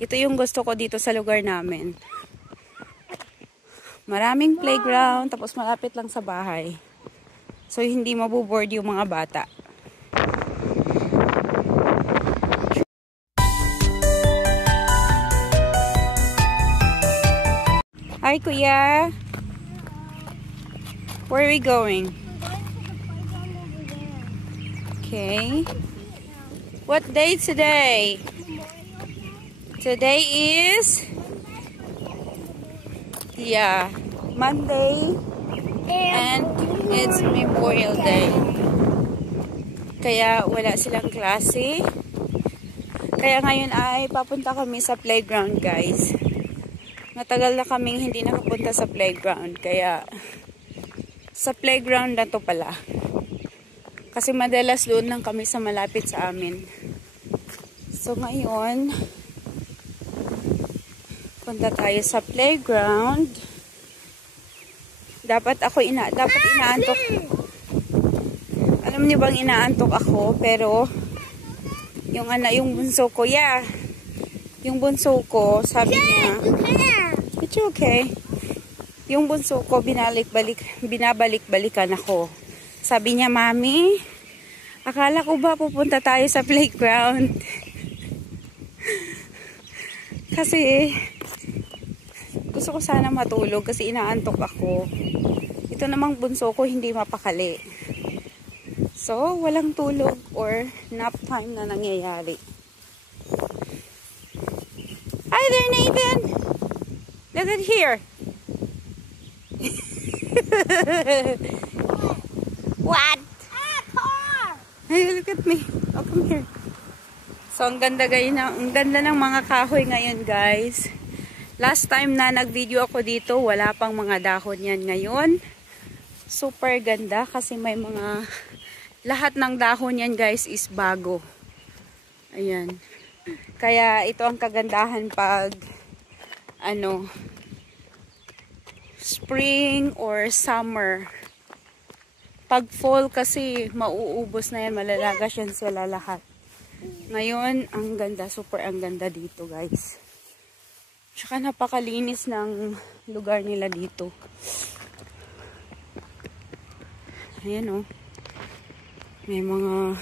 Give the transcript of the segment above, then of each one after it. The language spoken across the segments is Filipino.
Ito yung gusto ko dito sa lugar namin. Maraming playground, tapos malapit lang sa bahay. So, hindi mabuboard yung mga bata. Hi, Kuya. Where are we going? Okay. What day today? Today is Monday and it's Memorial Day. Kaya wala silang klase. Kaya ngayon ay papunta kami sa playground, guys. Matagal na kaming hindi nakapunta sa playground. Kaya sa playground na to pala. Kasi madalas doon lang kami sa malapit sa amin. So ngayon, punta tayo sa playground. Dapat inaantok. Alam niyo bang inaantok ako, pero yung bunso ko, yung bunso ko, sabi niya, it's okay. Yung bunso ko, binabalik-balikan ako. Sabi niya, Mami, akala ko ba pupunta tayo sa playground? Kasi gusto ko sana matulog kasi inaantok ako. Ito namang bunso ko hindi mapakali. So, walang tulog or nap time na nangyayari. Hi there, Nathan! Look at here! What? Hey, look at me. Oh, come here. So, ang ganda ng mga kahoy ngayon, guys. Last time na nag-video ako dito, wala pang mga dahon yan. Ngayon, super ganda kasi may lahat ng dahon yan, guys, is bago. Ayan. Kaya ito ang kagandahan pag spring or summer. Pag fall kasi mauubos na yan, malalagas yan sila lahat. Ngayon, ang ganda, super ang ganda dito, guys. Tsaka napakalinis ng lugar nila dito. Ayan, oh. May mga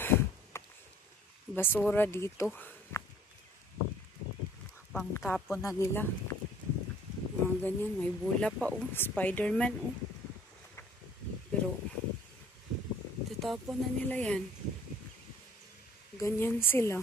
basura dito. Pangtapon na nila. Mga ganyan, may bula pa, oh. Spider-Man, oh. Pero, tatapon na nila yan. Ganyan sila.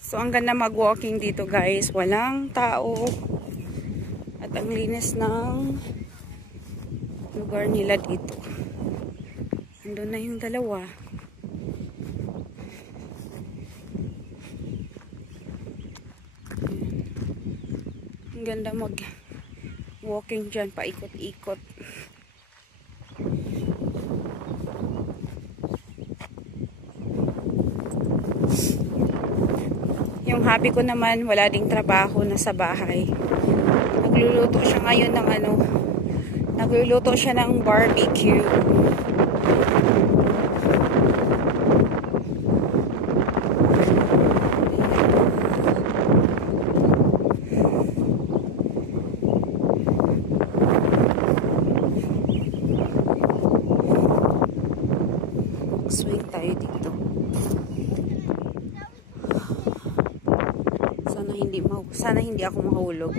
So, ang ganda mag-walking dito, guys. Walang tao. At ang linis ng lugar nila dito. Andun na yung dalawa. Ang ganda mag-walking dyan, paikot-ikot. Yung hobby ko naman, wala ding trabaho, na sa bahay. Nagluluto siya ngayon ng nagluluto siya ng barbecue. Swing tayo dito. Sana hindi ako mahulog.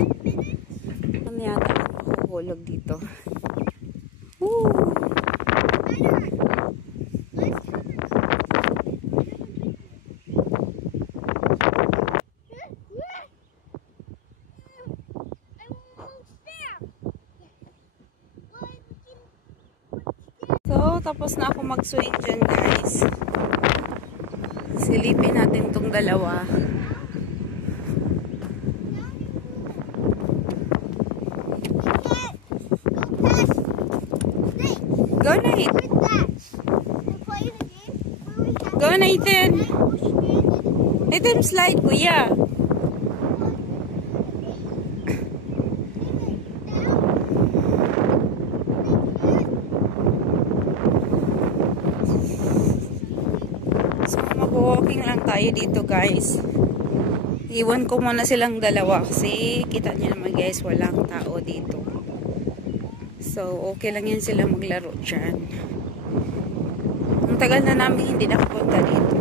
Ano yata ako mahulog dito? Woo! So, tapos na ako mag-swing dyan, guys. Silipin natin tong dalawa. Go, Nathan. Go, Nathan. Nathan, slide, kuya. tayo dito guys. Iwan ko muna silang dalawa kasi kita niyo naman guys, walang tao dito. So, okay lang yan sila maglaro dyan. Ang tagal na namin hindi nakapunta dito.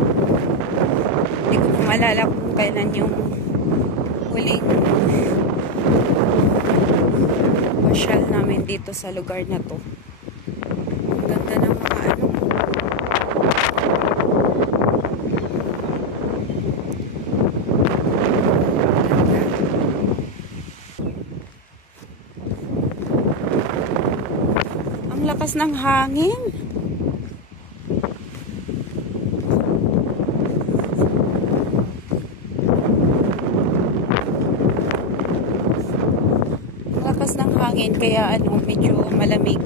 Hindi ko maalala kung kailan yung huling pasyal namin dito sa lugar na to. Ang ganda ng mga ano. Ang lakas ng hangin. Lakas ng hangin kaya ano medyo malamig.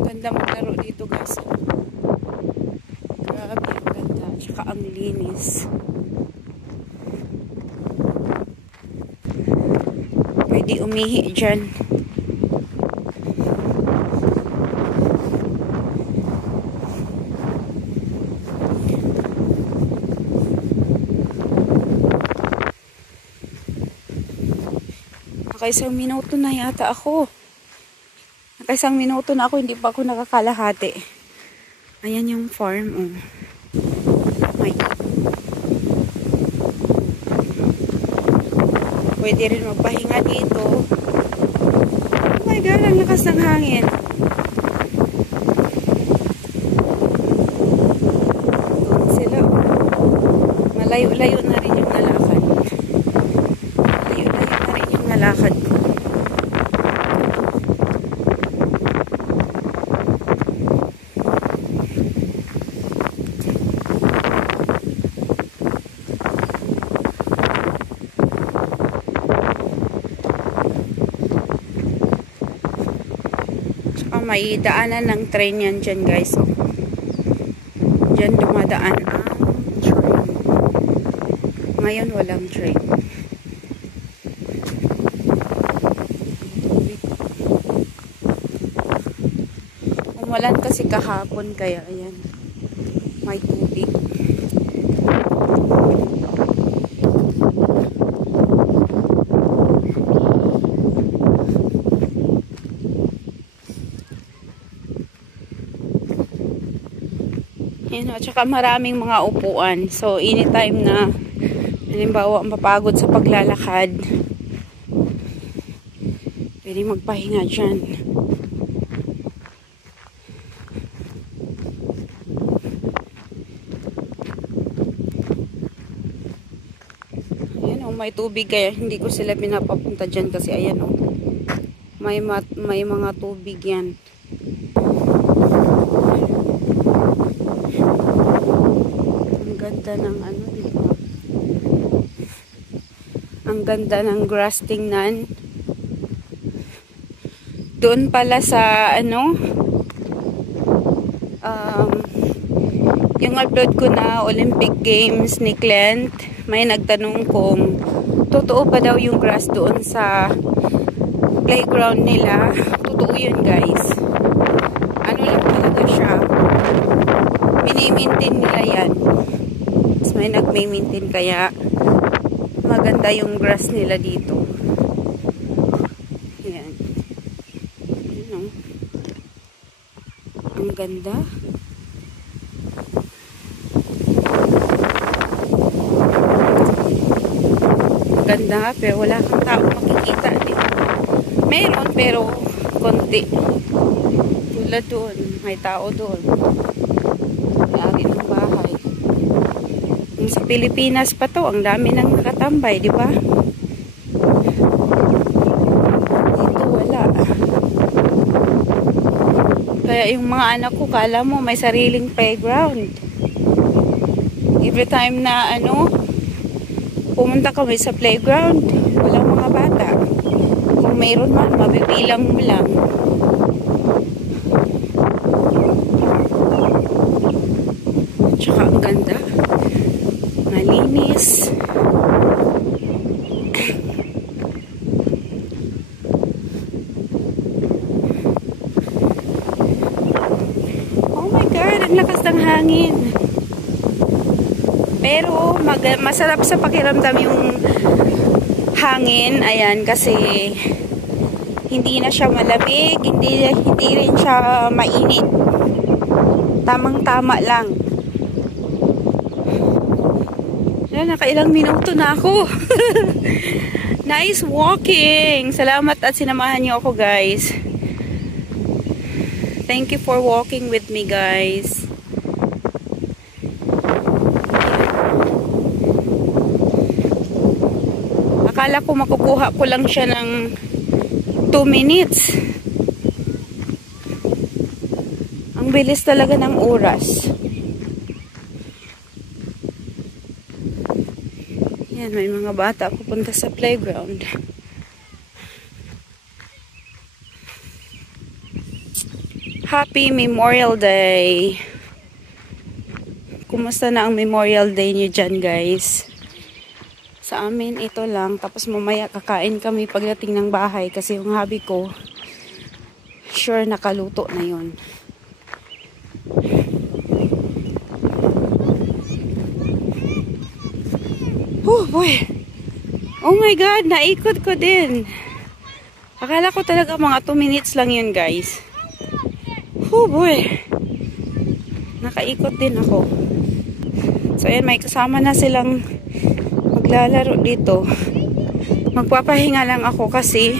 Ganda maglaro dito guys. Grabe ang ganda. Tsaka ang linis. Pwede umihi dyan. Nakaisang minuto na yata ako. Nakaisang minuto na ako, hindi pa ako nakakalahati. Ayan yung farm. Oh. My God. Pwede rin magpahinga dito. Oh my God, ang lakas ng hangin. Doon sila. Malayo-layo na rin yung nalakad. Malayo-layo na rin yung nalakad ko. May daanan ng train yan dyan guys. Oh. Dyan dumadaan ang train. Ngayon walang train. Umulan kasi kahapon kaya ayan. May tubig. At saka maraming mga upuan. So, anytime na halimbawa mapagod sa paglalakad, pwede magpahinga dyan. Ayan o, may tubig kaya hindi ko sila pinapapunta dyan kasi ayan o, may mga tubig yan. Ng ano dito. Ang ganda ng grass tingnan. Doon pala sa ano yung upload ko na Olympic Games ni Clint, may nagtanong kung totoo pa daw yung grass doon sa playground nila. Totoo yun guys. Ano lang talaga siya, mini-maintain nila yan. May nag-maintain kaya maganda yung grass nila dito. Ayan. Ayan o. Ang ganda. Ang ganda pero wala kang tao makikita dito. Meron pero konti. Tulad doon. May tao doon. May-ari ng bahay. Sa Pilipinas pa to, ang dami nang nakatambay, di ba? Dito wala. Kaya yung mga anak ko, kala mo may sariling playground. Every time na ano, pumunta kami sa playground, walang mga bata. Kung mayroon man, mabibilang mo lang. Tsaka ang ganda. Malinis. ang hangin. Pero masarap sa pakiramdam yung hangin. Ayan, kasi hindi na siya malamig, hindi rin siya mainit. Tamang-tama lang. Ayan, nakailang minuto na ako. Nice walking. Salamat at sinamahan niyo ako, guys. Thank you for walking with me, guys. Akala ko makukuha ko lang siya ng 2 minutes. Ang bilis talaga ng oras. Yan, may mga bata pupunta sa playground. Happy Memorial Day! Kumusta na ang Memorial Day niyo dyan, guys? Sa amin, ito lang. Tapos mamaya kakain kami pagdating ng bahay kasi yung hubby ko, sure nakaluto na yun. Oh boy! Oh my God! Naikot ko din! Akala ko talaga mga 2 minutes lang yun, guys. Oh boy! Nakaikot din ako. So ayan, may kasama na silang maglalaro dito. Magpapahinga lang ako kasi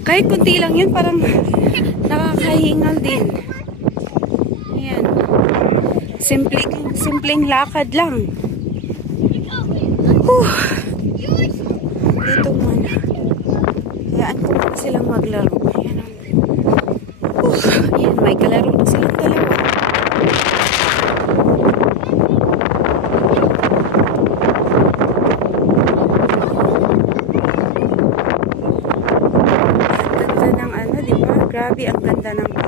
kahit kunti lang yun, parang nakakahingal din. Ayan. Simpleng lakad lang. Dito muna. Hayaan ko muna silang maglaro. Ayan. Ayan, may kalaro na silang dalawa. Grabe, ang ganda ng view.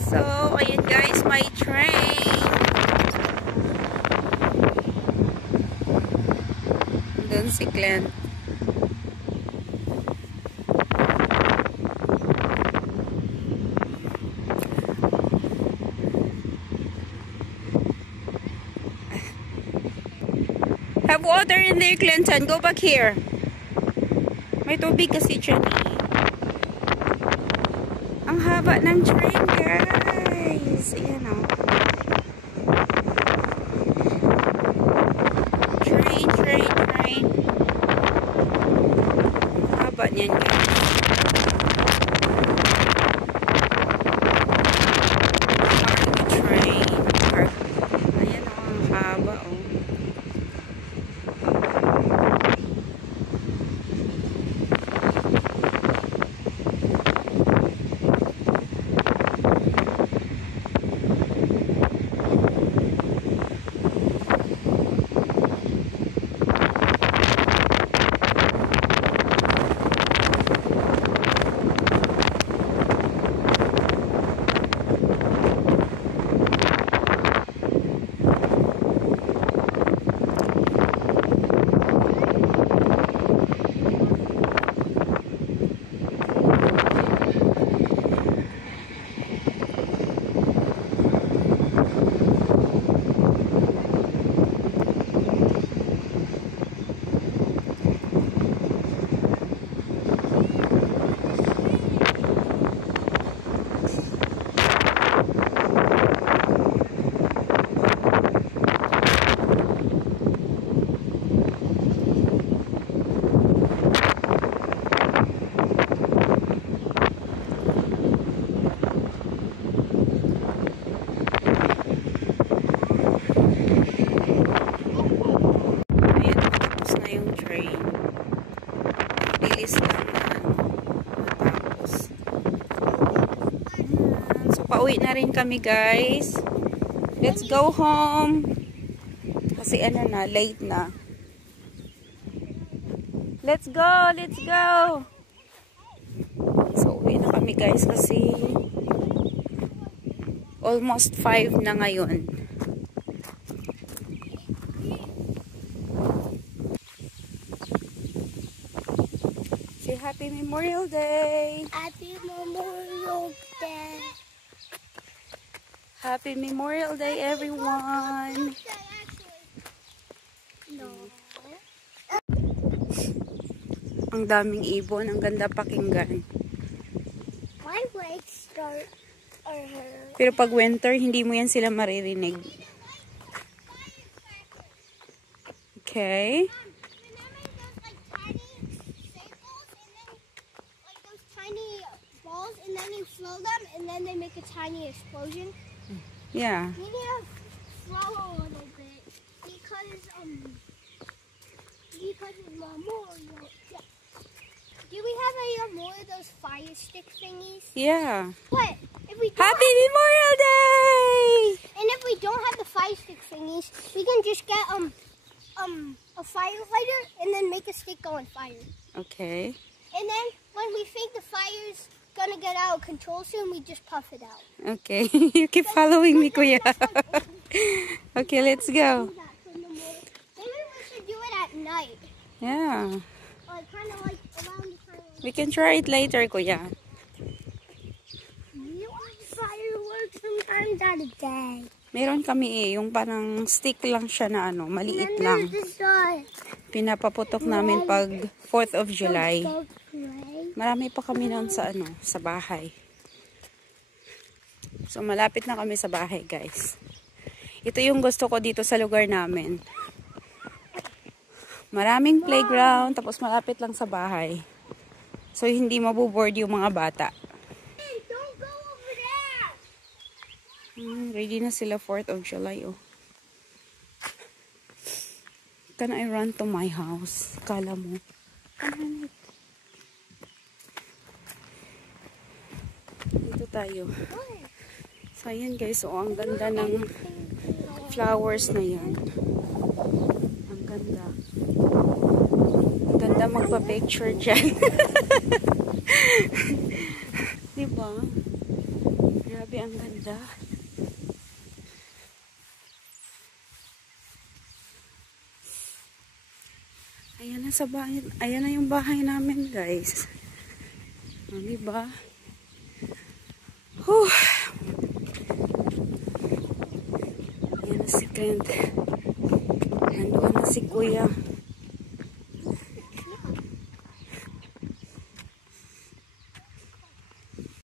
So, ayan guys, my train. Doon si Glenn. Have water in there, Clinton. Go back here. May tubig kasi dyan. Ang haba ng train, guys. Ayan o. Train. Ang haba niyan, guys. Train. Ayan o, ang haba o. Pauwi na rin kami, guys. Let's go home. Kasi ano na, late na. Let's go, let's go. So, uwi na kami, guys, kasi almost 5 na ngayon. Say Happy Memorial Day! Happy Memorial Day! Happy Memorial Day, everyone! No. Ang daming ibon. Ang ganda pakinggan. My legs start are hurt. Pero pag winter, hindi mo yan sila maririnig. Okay? And then you throw them, and then they make a tiny explosion. Yeah. We need to throw a little bit because it's Memorial. Yeah. Do we have any more of those fire stick thingies? Yeah. What if we don't Happy Memorial Day! and if we don't have the fire stick thingies, we can just get a firefighter and then make a stick go on fire. Okay. And then when we think the fire's gonna get out of control soon, we just puff it out. Okay. You keep following me, Kuya. Okay, let's go. Maybe we should do it at night. Yeah. Kind of like around the time. We can try it later, Kuya. We want fireworks sometimes at a day. Meron kami yung parang stick lang siya na maliit And lang. there's the sun. Pinapaputok namin pag 4th of July. So gray. Marami pa kami noon sa bahay. So malapit na kami sa bahay, guys. Ito yung gusto ko dito sa lugar namin. Maraming playground, tapos malapit lang sa bahay. So hindi maboboard yung mga bata. Hey, don't go over there. Ready na sila 4th of July, oh. Can I run to my house? Kala mo. Dito tayo. So, ayan guys. So, ang ganda ng flowers na yan. Ang ganda. Ang ganda magpa-picture dyan. Diba? Grabe, ang ganda. Ayan na sa bahay. Ayan na yung bahay namin, guys. Diba? Whew. Ayan na si Kent. Nandoon na si Kuya.